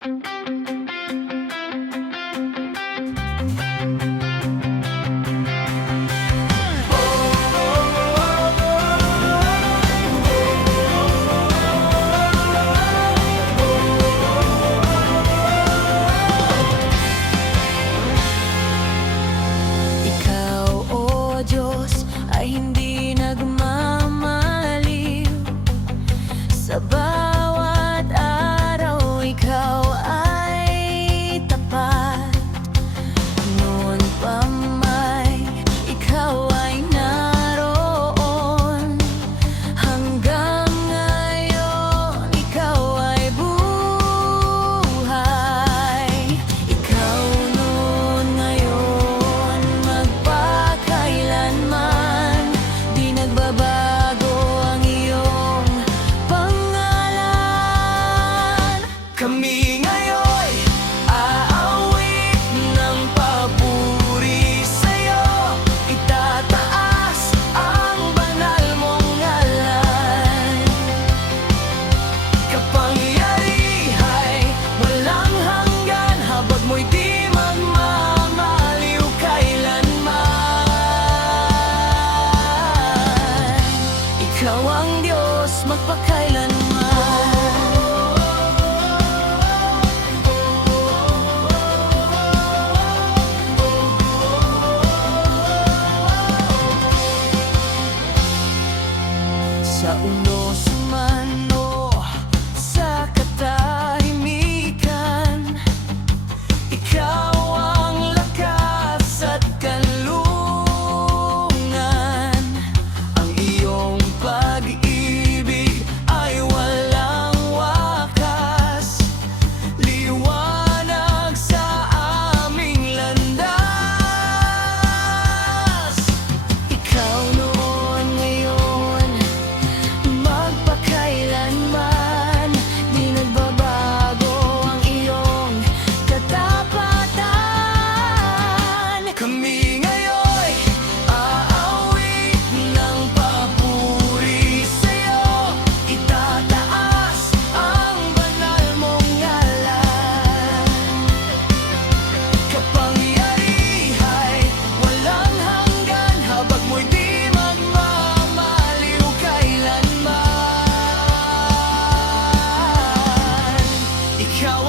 Ikaw, O Diyos, ay hindi nagmamaliw. Sa bawat araw, Ikaw ay tapat. Noon pa may Ikaw ay naroon. Hanggang ngayon, Ikaw ay buhay. Ikaw noon, ngayon, magpakailanman. Di nagbabago ang iyong pangalan. Kami ngayon'y aawit ng papuri sa'yo. Itataas ang banal mong ngalan. Kapangyarihay walang hanggan, habag mo'y di magmamaliw kailanman. Ikaw ang Diyos magpakailanman. Sa unos man o sa katahimikan, Ikaw ang lakas at kanlungan. Ang iyong pag-ibig ay walang wakas, liwanag sa aming landas. Ikaw noon, ngayon, magpakailanman. Di nagbabago ang iyong katapatan. Kami ngayon'y aawit ng papuri sa'yo. Itataas ang banal mong ngalan. Kapangyarihay walang hanggan, habag mo'y di magmamaliw kailanman. Ikaw